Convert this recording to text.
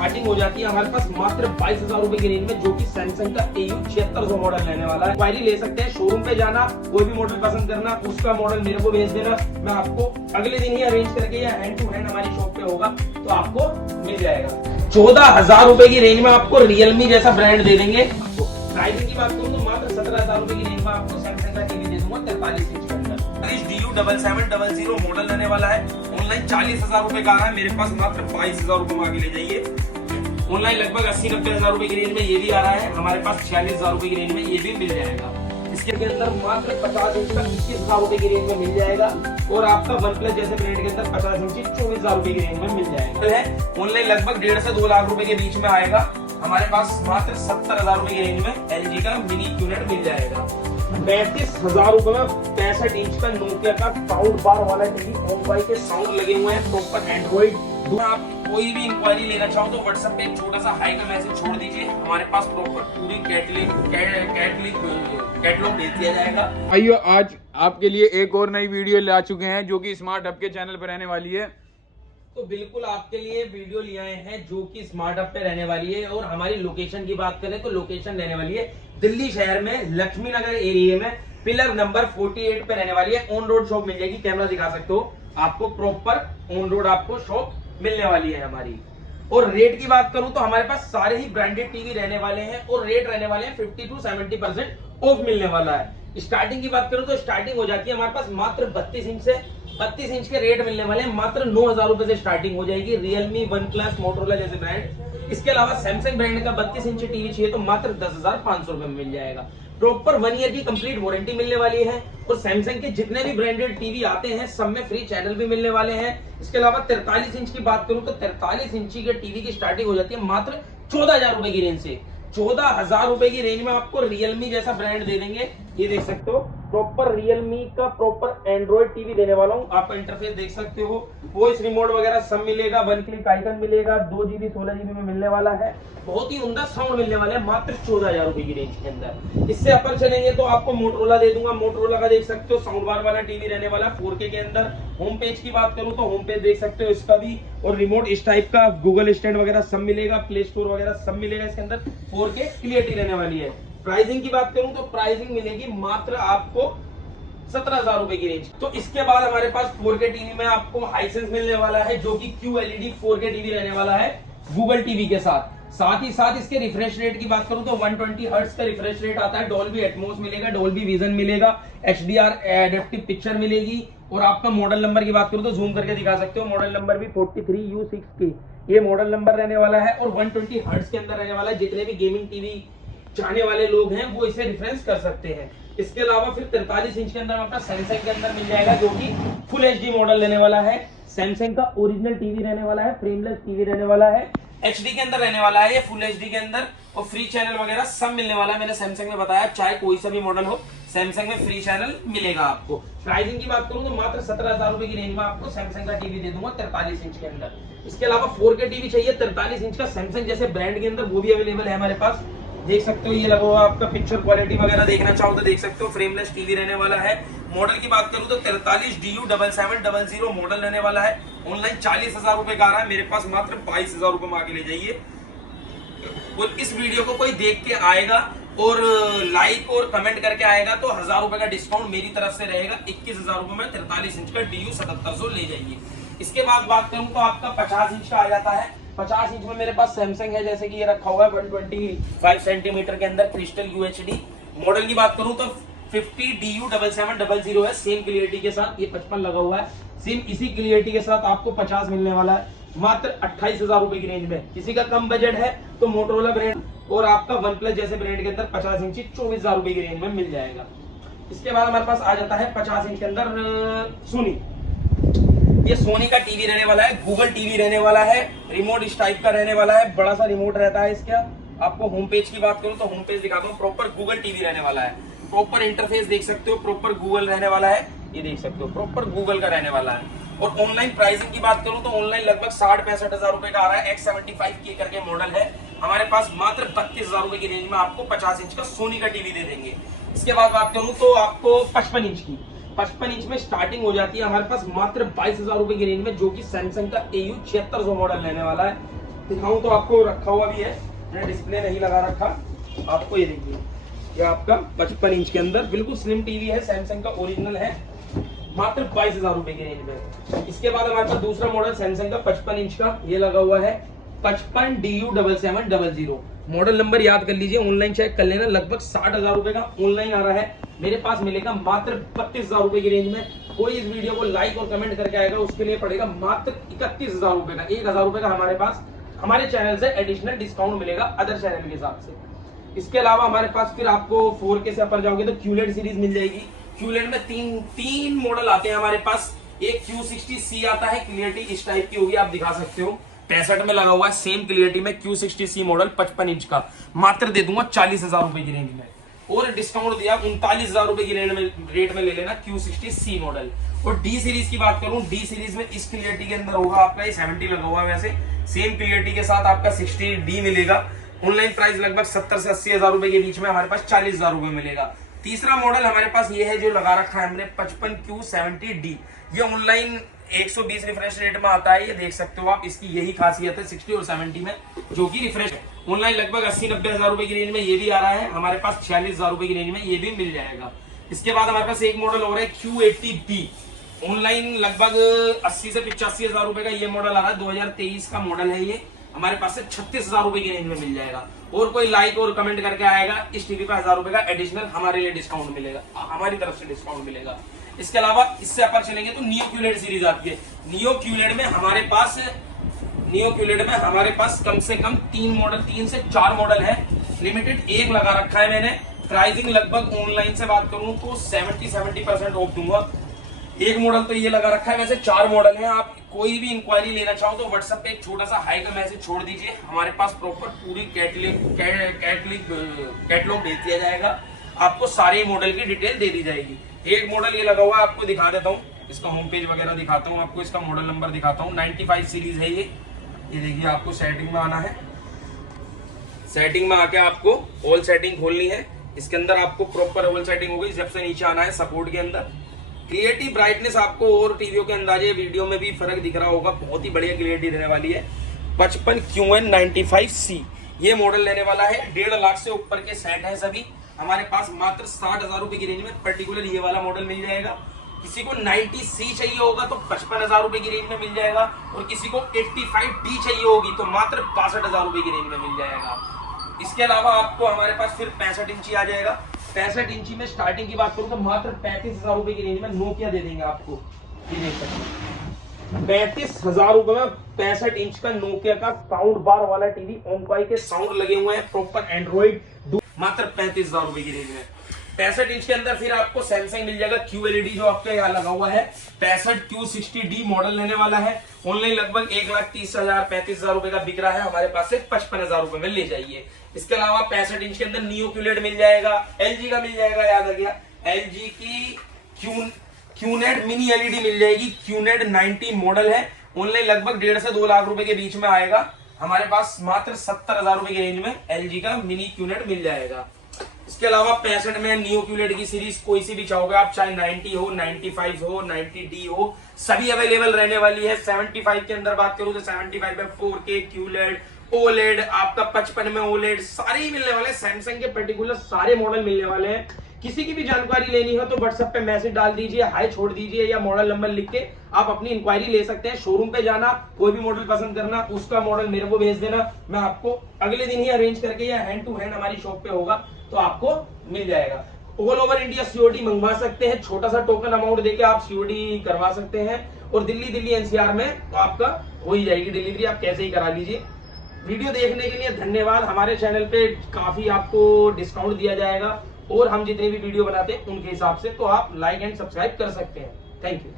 Starting हो जाती है हमारे पास मात्र 22,000 रुपए की रेंज में, जो कि सैमसंग का AU 7600 मॉडल रहने वाला है। क्वायरी ले सकते हैं, शोरूम पे जाना, कोई भी मॉडल पसंद करना, उसका मॉडल मेरे को भेज देना, मैं आपको अगले दिन ही अरेंज करके या हैंड टू हैंड हमारी शॉप पे होगा तो आपको मिल जाएगा। 14,000 रुपए की रेंज में आपको रियलमी जैसा ब्रांड दे देंगे। प्राइसिंग की बात करूँ तो मात्र 17,000 रुपए की रेंज में आपको सैमसंग का टीवी दे दूंगा 43 इंच के अंदर। DU7700 मॉडल रहने वाला है। ऑनलाइन 40,000 रुपए का आ रहा है, मेरे पास मात्र 22,000 रुपए में आगे ले जाइए। ऑनलाइन लगभग 80-90,000 रुपए की रेंज में ये भी आ रहा है, हमारे पास 46,000 रुपए की रेंज में ये भी मिल जाएगा। इसके अंदर मात्र 50 इंच का 21,000 रुपए की रेंज में मिल जाएगा, और आपका वन प्लस जैसे ब्रांड के अंदर 50 इंची 24,000 रुपए की रेंज में मिल जाएगा। ऑनलाइन लगभग 1.5 से 2 लाख रुपए के बीच में आएगा, हमारे पास मात्र 70,000 रुपए की रेंज में LG का मिनी यूनिट मिल जाएगा। 35,000 रुपए में 65 इंच का नोकिया का साउंड बार वाला टीवी, OnFi के साउंड लगे हुए हैं, प्रॉपर एंड्रॉइड। आप कोई भी इंक्वायरी लेना चाहो तो व्हाट्सएप पे एक छोटा सा हाई का मैसेज छोड़ दीजिए, हमारे पास प्रॉपर पूरी कैटलॉग भेज दिया जाएगा। आइए, आज आपके लिए एक और नई वीडियो ला चुके हैं जो कि स्मार्ट हब के चैनल पर रहने वाली है। तो बिल्कुल आपके लिए वीडियो ले आए हैं जो कि स्मार्ट हब पे रहने वाली है, और हमारी लोकेशन की बात करें तो लोकेशन रहने वाली है दिल्ली शहर में लक्ष्मी नगर एरिया में, पिलर नंबर 48 पे रहने वाली है। ऑन रोड शॉप मिल जाएगी, कैमरा दिखा सकते हो आपको, प्रॉपर ऑन रोड आपको शॉप मिलने वाली है हमारी। और रेट की बात करूं तो हमारे पास सारे ही ब्रांडेड टीवी रहने वाले हैं, और रेट रहने वाले हैं 50 to 70% ऑफ मिलने वाला है। स्टार्टिंग की बात करूं तो स्टार्टिंग हो जाती है हमारे पास मात्र 32 इंच से। 32 इंच के रेट मिलने वाले हैं, मात्र 9,000 रुपए से स्टार्टिंग हो जाएगी। रियलमी, वन प्लस, मोटोरोला जैसे ब्रांड। इसके अलावा सैमसंग ब्रांड का 32 इंच टीवी चाहिए तो मात्र 10,500 रुपए में मिल जाएगा। प्रॉपर 1 ईयर की कंप्लीट वारंटी मिलने वाली है, और सैमसंग के जितने भी ब्रांडेड टीवी आते हैं सब में फ्री चैनल भी मिलने वाले हैं। इसके अलावा 43 इंच की बात करूं तो 43 इंची के टीवी की स्टार्टिंग हो जाती है मात्र 14,000 रुपए की रेंज से। 14,000 रुपए की रेंज में आपको रियलमी जैसा ब्रांड दे देंगे, ये देख सकते हो, प्रॉपर रियलमी का प्रॉपर एंड्रॉइड टीवी देने वाला हूँ। आप इंटरफेस देख सकते हो, वॉइस रिमोट वगैरह सब मिलेगा, 1 क्लिक आइकन मिलेगा, 2GB 16GB में मिलने वाला है, बहुत ही उम्दा साउंड मिलने वाला है मात्र 14,000 रुपए की रेंज के अंदर। इससे अपर चलेंगे तो आपको मोटोरोला दे दूंगा। मोटोरोला का देख सकते हो साउंड बार वाला टीवी रहने वाला 4K के अंदर। होम पेज की बात करूं तो होम पेज देख सकते हो इसका भी, और रिमोट इस टाइप का, गूगल स्टैंड वगैरह सब मिलेगा, प्ले स्टोर वगैरह सब मिलेगा इसके अंदर। 4K क्लियरिटी रहने वाली है। प्राइसिंग की बात करूं तो प्राइसिंग मिलेगी मात्र आपको 17,000 रुपए की रेंज। तो इसके बाद हमारे पास 4K टीवी में आपको हाइसेंस मिलने वाला है, जो कि QLED 4K टीवी रहने वाला है गूगल टीवी के साथ। साथ ही साथ इसके रिफ्रेश रेट की बात करूं तो 120 हर्ट्ज का रिफ्रेश रेट आता है। डॉल्बी एटमॉस मिलेगा, डॉल्बी विजन मिलेगा, HDR एडेप्टिव पिक्चर मिलेगी। और आपका मॉडल नंबर की बात करूं तो जूम करके दिखा सकते हो, मॉडल नंबर भी 43U6K ये मॉडल नंबर रहने वाला है, और 120 हर्ट्ज के अंदर रहने वाला है। जितने भी गेमिंग टीवी चाहने वाले लोग हैं वो इसे रेफरेंस कर सकते हैं। इसके अलावा फिर 43 इंच के अंदर आपका सैमसंग के अंदर मिल जाएगा, जो कि फुल HD मॉडल रहने वाला है। सैमसंग का ओरिजिनल टीवी रहने वाला है, फ्रेमलेस टीवी रहने वाला है, HD के अंदर रहने वाला है, ये फुल HD के अंदर, और फ्री चैनल वगैरह सब मिलने वाला है। मैंने सैमसंग में बताया, चाहे कोई सा भी मॉडल हो सैमसंग में फ्री चैनल मिलेगा आपको। प्राइसिंग की बात करूं तो मात्र 17,000 रुपए की रेंज में आपको सैमसंग का टीवी दे दूंगा 43 इंच के अंदर। इसके अलावा 4K टीवी चाहिए 43 इंच का सैमसंग जैसे ब्रांड के अंदर, वो भी अवेलेबल है हमारे पास। देख सकते हो ये लगा हुआ, आपका पिक्चर क्वालिटी वगैरह देखना चाहो तो देख सकते हो। फ्रेमलेस टीवी रहने वाला है। मॉडल की बात करूं तो 43 DU7700 मॉडल रहने वाला है। ऑनलाइन 40,000 रुपए का आ रहा है, मेरे पास मात्र 22,000 रुपए में आगे ले जाइए। और इस वीडियो को कोई देख के आएगा और लाइक और कमेंट करके आएगा तो 1,000 रुपए का डिस्काउंट मेरी तरफ से रहेगा। 21,000 रुपए में 43 इंच का DU7700 ले जाइए। इसके बाद बात करूं तो आपका 50 इंच का आ जाता है। 50 इंच में मेरे पास सैमसंग है, जैसे कि ये रखा हुआ है 125 सेंटीमीटर के अंदर क्रिस्टल UHD। मॉडल की बात करूं तो 50 DU7700 है, सेम क्लियरिटी के साथ। ये 55 लगा हुआ है, सेम इसी क्लियरिटी के साथ आपको 50 मिलने वाला है मात्र 28,000 रुपए की रेंज में। किसी का कम बजट है तो मोटोरोला ब्रांड और आपका वन प्लस जैसे ब्रांड के अंदर 50 इंची 24,000 रुपए की रेंज में मिल जाएगा। इसके बाद हमारे पास आ जाता है 50 इंच के अंदर सोनी। ये सोनी का टीवी रहने वाला है, गूगल टीवी रहने वाला है, रिमोट इस टाइप का रहने वाला है, बड़ा सा रिमोट रहता है इसका। आपको होम पेज की बात करूं तो होम पेज दिखाता हूं, प्रॉपर गूगल टीवी रहने वाला है। प्रॉपर इंटरफेस देख सकते हो, प्रॉपर गूगल रहने वाला है, ये देख सकते हो प्रॉपर गूगल का रहने वाला है। और ऑनलाइन प्राइसिंग की बात करूं तो ऑनलाइन लगभग 60-65,000 रुपए का आ रहा है। X75K करके मॉडल है, हमारे पास मात्र 32,000 रुपए की रेंज में आपको 50 इंच का सोनी का टीवी दे देंगे। इसके बाद बात करूं तो आपको 55 इंच की, 55 इंच में स्टार्टिंग हो जाती है हमारे पास मात्र 22,000 रुपए की रेंज में, जो कि सैमसंग का AU 7600 मॉडल रहने वाला है। दिखाऊं तो आपको रखा हुआ भी है, मैंने डिस्प्ले नहीं लगा रखा आपको। ये देखिए, ये आपका 55 इंच के अंदर बिल्कुल स्लिम टीवी है, सैमसंग का ओरिजिनल है, मात्र 22,000 रुपए की रेंज में। इसके बाद हमारे पास दूसरा मॉडल सैमसंग का 55 इंच का ये लगा हुआ है, 55DU7700। मॉडल नंबर याद कर लीजिए, ऑनलाइन चेक कर लेना। लगभग 60,000 रुपए का ऑनलाइन आ रहा है, मेरे पास मिलेगा मात्र 32,000 रुपए की रेंज में। कोई इस वीडियो को लाइक और कमेंट करके आएगा उसके लिए पड़ेगा मात्र 31,000 रुपए का। 1,000 रुपए का हमारे पास हमारे चैनल से एडिशनल डिस्काउंट मिलेगा अदर चैनल के हिसाब से। इसके अलावा हमारे पास फिर आपको 4K से ऊपर जाओगे तो QLED सीरीज मिल जाएगी। QLED में तीन मॉडल आते हैं हमारे पास। एक Q60C आता है, क्लियरिटी इस टाइप की होगी, आप दिखा सकते हो। 65 में लगा हुआ है, सेम क्लियरिटी में Q60C मॉडल 55 इंच का, मात्र दे दूंगा 40,000 रुपए की रेंज में। और डिस्काउंट दिया 39,000 रुपए की रेट में ले लेना Q60C मॉडल। और D सीरीज की बात करूं, D सीरीज में इस क्लियरिटी के अंदर होगा आपका, ये 70 लगा हुआ है, वैसे सेम क्लियरिटी के साथ आपका 60D मिलेगा। ऑनलाइन प्राइस लगभग 70 से 80,000 रुपए के बीच में, हमारे पास 40,000 रुपए मिलेगा। तीसरा मॉडल हमारे पास ये है जो लगा रखा है हमने, 55Q70D। ये ऑनलाइन 120 रिफ्रेश रेट में आता है, ये देख सकते हो आप। इसकी यही खासियत है 60 और 70 में, जो कि रिफ्रेश है। ऑनलाइन लगभग 80-90 हजार रुपए की रेंज में ये भी आ रहा है, हमारे पास 46,000 रुपए की रेंज में ये भी मिल जाएगा। इसके बाद हमारे पास एक मॉडल और है Q80D। ऑनलाइन लगभग 80 से 85,000 रुपए का ये मॉडल आ रहा है, 2023 का मॉडल है ये। हमारे पास से 36,000 रुपए की रेंज में मिल जाएगा। और कोई लाइक और कमेंट करके आएगा, इस टीवी पर 1,000 रुपए का एडिशनल हमारे लिए डिस्काउंट मिलेगा, हमारी तरफ से डिस्काउंट मिलेगा। इसके अलावा इससे अपर चलेंगे तो नियो QLED सीरीज आती है। नियो QLED में हमारे पास कम से कम 3 से 4 मॉडल है। लिमिटेड एक लगा रखा है मैंने। प्राइसिंग लगभग ऑनलाइन से बात करूं तो 70% ऑफ दूंगा। एक मॉडल तो ये लगा रखा है, वैसे 4 मॉडल है। आप कोई भी इंक्वायरी लेना चाहो तो व्हाट्सएप पे एक छोटा सा हाई का मैसेज छोड़ दीजिए, हमारे पास प्रॉपर पूरी कैटलॉग भेज दिया जाएगा। आपको सारे मॉडल की डिटेल दे दी जाएगी। एक मॉडल ये लगा हुआ है, आपको दिखा देता हूँ, इसका होम पेज वगैरह दिखाता हूँ आपको, इसका मॉडल नंबर दिखाता हूँ। 95 सीरीज है ये देखिए। आपको सेटिंग में आना है, सेटिंग में आके आपको ऑल सेटिंग खोलनी है। इसके अंदर आपको प्रॉपर ऑल सेटिंग होगी, जब से नीचे आना है सपोर्ट के अंदर। क्लियरिटी ब्राइटनेस आपको और टीवियों के अंदाजे वीडियो में भी फर्क दिख रहा होगा, बहुत ही बढ़िया क्लियरिटी देने वाली है। 55QN95C ये मॉडल लेने वाला है। 1.5 लाख से ऊपर के सेट है सभी हमारे पास, मात्र 60,000 रुपए की रेंज में पर्टिकुलर ये वाला मॉडल मिल जाएगा। किसी को 90C चाहिए होगा तो 55,000 रुपए की रेंज में मिल जाएगा, और किसी को 85D चाहिए होगी तो मात्र 62,000 रुपए की रेंज में मिल जाएगा। इसके अलावा आपको हमारे पास फिर 65 इंची आ जाएगा। 65 इंची में स्टार्टिंग की बात करूं तो मात्र 35,000 रुपए की रेंज में नोकिया दे देंगे आपको। ये देख सकते हैं 35,000 रुपए में 65 इंच का नोकिया का साउंड बार वाला टीवी, ओमकाई के साउंड लगे हुए हैं, प्रॉपर एंड्रॉइड, मात्र 35,000 रुपए की रेंज में। 65 इंच के अंदर फिर आपको सैमसंग मिल जाएगा QLED, जो आपके यहाँ लगा हुआ है। 65 Q60D मॉडल लेने वाला है। ऑनलाइन लगभग 1,30,000 35,000 रुपए का बिक रहा है, हमारे पास से 55,000 रुपए में ले जाइए। इसके अलावा 65 इंच के अंदर नियो QLED मिल जाएगा, LG का मिल जाएगा, याद आ गया, LG की QNED मिनी LED मिल जाएगी। QNED 90 मॉडल है। ऑनलाइन लगभग 1.5 से 2 लाख रुपए के बीच में आएगा, हमारे पास मात्र 70,000 रुपए की रेंज में LG का मिनी QNED मिल जाएगा। इसके अलावा 65 में नियो QLED की सीरीज कोई सी भी चाहोगे आप, चाहे 90 हो, 95 हो, 90D हो, सभी अवेलेबल रहने वाली है। 75 के अंदर बात करूं तो 75 में 4K QLED, OLED, आपका 55 में OLED, सारे ही मिलने वाले। सैमसंग के पर्टिकुलर सारे मॉडल मिलने वाले हैं। किसी की भी जानकारी लेनी हो तो व्हाट्सएप पे मैसेज डाल दीजिए, हाई छोड़ दीजिए, या मॉडल नंबर लिख के आप अपनी इंक्वायरी ले सकते हैं। शोरूम पे जाना, कोई भी मॉडल पसंद करना, उसका मॉडल मेरे को भेज देना, मैं आपको अगले दिन ही अरेंज करके, या हैंड टू हैंड हमारी शॉप पे होगा तो आपको मिल जाएगा। ऑल ओवर इंडिया COD मंगवा सकते हैं, छोटा सा टोकन अमाउंट देके आप COD करवा सकते हैं। और दिल्ली NCR में तो आपका हो ही जाएगी डिलीवरी, आप कैसे ही करा लीजिए। वीडियो देखने के लिए धन्यवाद। हमारे चैनल पे काफी आपको डिस्काउंट दिया जाएगा, और हम जितने भी वीडियो बनाते हैं उनके हिसाब से, तो आप लाइक एंड सब्सक्राइब कर सकते हैं। Thank you.